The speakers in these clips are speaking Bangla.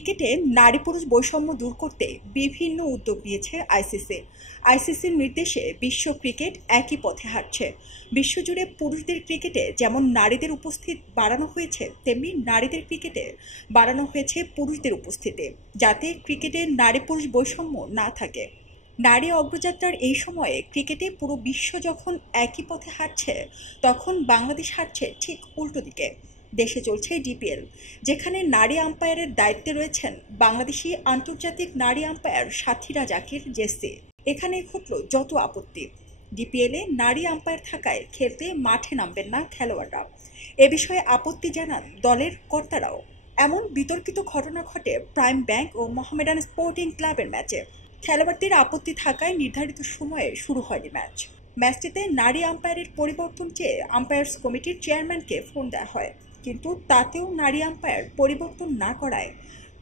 ক্রিকেটে নারী পুরুষ বৈষম্য দূর করতে বিভিন্ন উদ্যোগ নিয়েছে আইসিসি। আইসিসির নির্দেশে বিশ্ব ক্রিকেট একই পথে হাঁটছে। বিশ্বজুড়ে পুরুষদের ক্রিকেটে যেমন নারীদের উপস্থিতি বাড়ানো হয়েছে, তেমনি নারীদের ক্রিকেটে বাড়ানো হয়েছে পুরুষদের উপস্থিতি, যাতে ক্রিকেটে নারী পুরুষ বৈষম্য না থাকে। নারী অগ্রযাত্রার এই সময়ে ক্রিকেটে পুরো বিশ্ব যখন একই পথে হাঁটছে, তখন বাংলাদেশ হাঁটছে ঠিক উল্টো দিকে। দেশে চলছে ডিপিএল, যেখানে নারী আম্পায়ারের দায়িত্বে রয়েছেন বাংলাদেশি আন্তর্জাতিক নারী আম্পায়ার সাথীরা জাকির জেসি। এখানে ঘটল যত আপত্তি। ডিপিএলে নারী আম্পায়ার থাকায় খেলতে মাঠে নামবেন না খেলোয়াড়রা। এ বিষয়ে আপত্তি জানান দলের কর্তারাও। এমন বিতর্কিত ঘটনা ঘটে প্রাইম ব্যাংক ও মোহামেডান স্পোর্টিং ক্লাবের ম্যাচে। খেলোয়াড়দের আপত্তি থাকায় নির্ধারিত সময়ে শুরু হয়নি ম্যাচটিতে নারী আম্পায়ারের পরিবর্তন চেয়ে আম্পায়ার্স কমিটির চেয়ারম্যানকে ফোন দেওয়া হয়, কিন্তু তাতেও নারী আম্পায়ার পরিবর্তন না করায়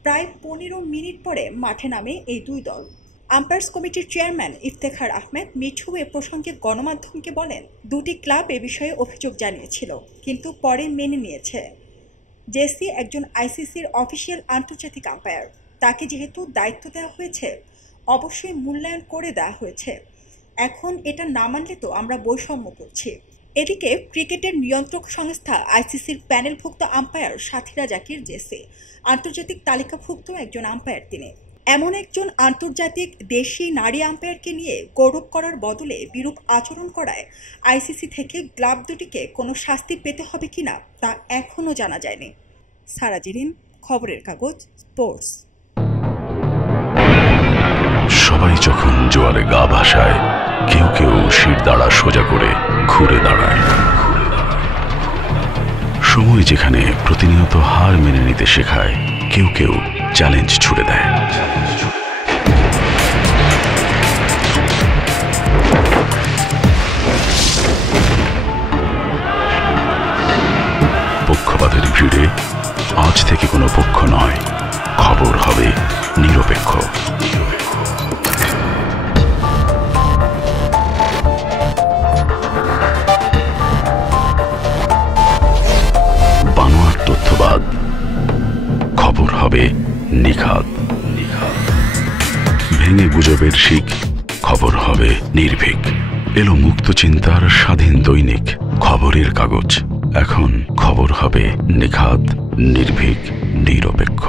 প্রায় 15 মিনিট পরে মাঠে নামে এই দুই দল। আম্পায়ার্স কমিটির চেয়ারম্যান ইফতেখার আহমেদ মিঠু এ প্রসঙ্গে গণমাধ্যমকে বলেন, দুটি ক্লাব এ বিষয়ে অভিযোগ জানিয়েছিল, কিন্তু পরে মেনে নিয়েছে। জেসি একজন আইসিসির অফিসিয়াল আন্তর্জাতিক আম্পায়ার। তাকে যেহেতু দায়িত্ব দেওয়া হয়েছে, অবশ্যই মূল্যায়ন করে দেওয়া হয়েছে। এখন এটা না মানলে তো আমরা বৈষম্য করছি। এদিকে ক্রিকেটের নিয়ন্ত্রক সংস্থা আইসিসির প্যানেলভুক্ত আম্পায়ার সাথীরা জাকির জেসি আন্তর্জাতিক তালিকাভুক্ত একজন আম্পায়ার। তিনি এমন একজন আন্তর্জাতিক দেশি নারী আম্পায়ারকে নিয়ে গৌরব করার বদলে বিরূপ আচরণ করায় আইসিসি থেকে ক্লাব দুটিকে কোনো শাস্তি পেতে হবে কিনা তা এখনও জানা যায়নি। সারা জেরিন, খবরের কাগজ, স্পোর্টস। সবাই যখন জোয়ারে গা ভাসায়, কেউ কেউ শির দাঁড়া সোজা করে ঘুরে দাঁড়ায়। সময় যেখানে প্রতিনিয়ত হার মেনে নিতে শেখায়, কেউ কেউ চ্যালেঞ্জ ছুড়ে দেয়। পক্ষপাতের ভিড়ে আজ থেকে কোনো পক্ষ নয়, খবর হবে নিরপেক্ষ। বানোয়াট তথ্যবাদ, খবর হবে নিখাত। ভেঙে গুজবের শিক, খবর হবে নির্ভীক। এলো মুক্ত চিন্তার স্বাধীন দৈনিক খবরের কাগজ। এখন খবর হবে নিখাত, নির্ভীক, নিরপেক্ষ।